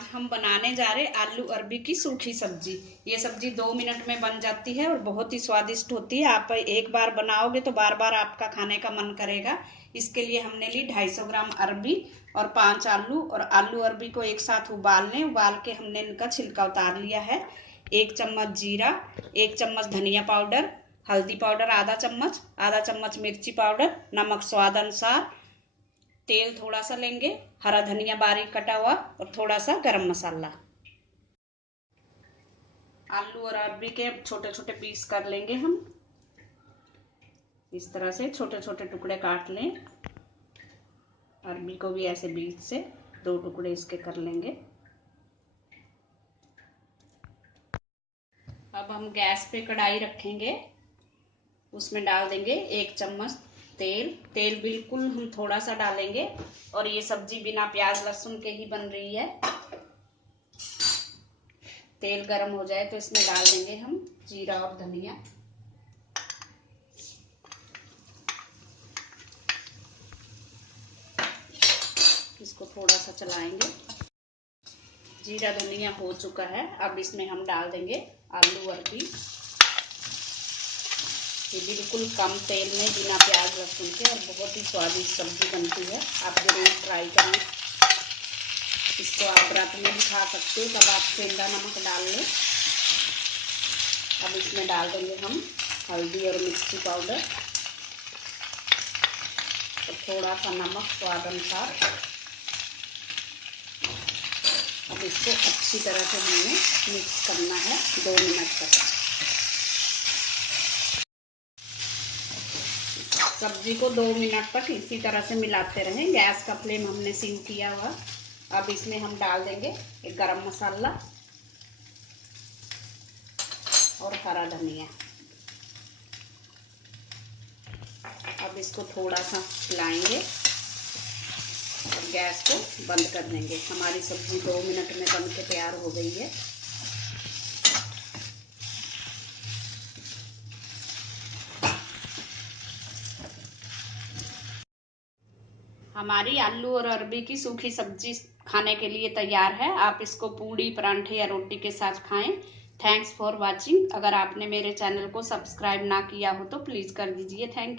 आज हम बनाने जा रहे आलू अरबी की सूखी सब्जी। ये सब्जी 2 मिनट में बन जाती है और बहुत ही स्वादिष्ट होती है। आप एक बार बनाओगे तो बार बार आपका खाने का मन करेगा। इसके लिए हमने ली 250 ग्राम अरबी और 5 आलू। और आलू अरबी को एक साथ उबाल के हमने इनका छिलका उतार लिया है। 1 चम्मच जीरा, 1 चम्मच धनिया पाउडर, हल्दी पाउडर आधा चम्मच मिर्ची पाउडर, नमक स्वाद अनुसार, तेल थोड़ा सा लेंगे, हरा धनिया बारीक कटा हुआ और थोड़ा सा गरम मसाला। आलू और अरबी के छोटे छोटे पीस कर लेंगे हम। इस तरह से छोटे छोटे टुकड़े काट लें। अरबी को भी ऐसे बीच से 2 टुकड़े इसके कर लेंगे। अब हम गैस पे कढ़ाई रखेंगे, उसमें डाल देंगे 1 चम्मच तेल बिल्कुल हम थोड़ा सा डालेंगे। और ये सब्जी बिना प्याज लहसुन के ही बन रही है। तेल गरम हो जाए तो इसमें डाल देंगे हम जीरा और धनिया। इसको थोड़ा सा चलाएंगे। जीरा धनिया हो चुका है। अब इसमें हम डाल देंगे आलू अरबी। ये बिल्कुल कम तेल में बिना प्याज लहसुन के और बहुत ही स्वादिष्ट सब्जी बनती है। आप जरूर ट्राई करें। इसको आप रात में भी खा सकते हो, तब आप सेंधा नमक डाल लें। अब इसमें डाल देंगे हम हल्दी और मिर्ची पाउडर और थोड़ा सा नमक स्वाद अनुसार। अब इसको अच्छी तरह से हमने मिक्स करना है 2 मिनट तक। सब्जी को 2 मिनट तक इसी तरह से मिलाते रहें। गैस का फ्लेम हमने सिम किया हुआ। अब इसमें हम डाल देंगे एक गरम मसाला और हरा धनिया। अब इसको थोड़ा सा हिलाएंगे और गैस को बंद कर देंगे। हमारी सब्जी 2 मिनट में बन के तैयार हो गई है। हमारी आलू और अरबी की सूखी सब्जी खाने के लिए तैयार है। आप इसको पूड़ी, परांठे या रोटी के साथ खाएं। Thanks for watching. अगर आपने मेरे चैनल को सब्सक्राइब ना किया हो तो प्लीज़ कर दीजिए। Thank you.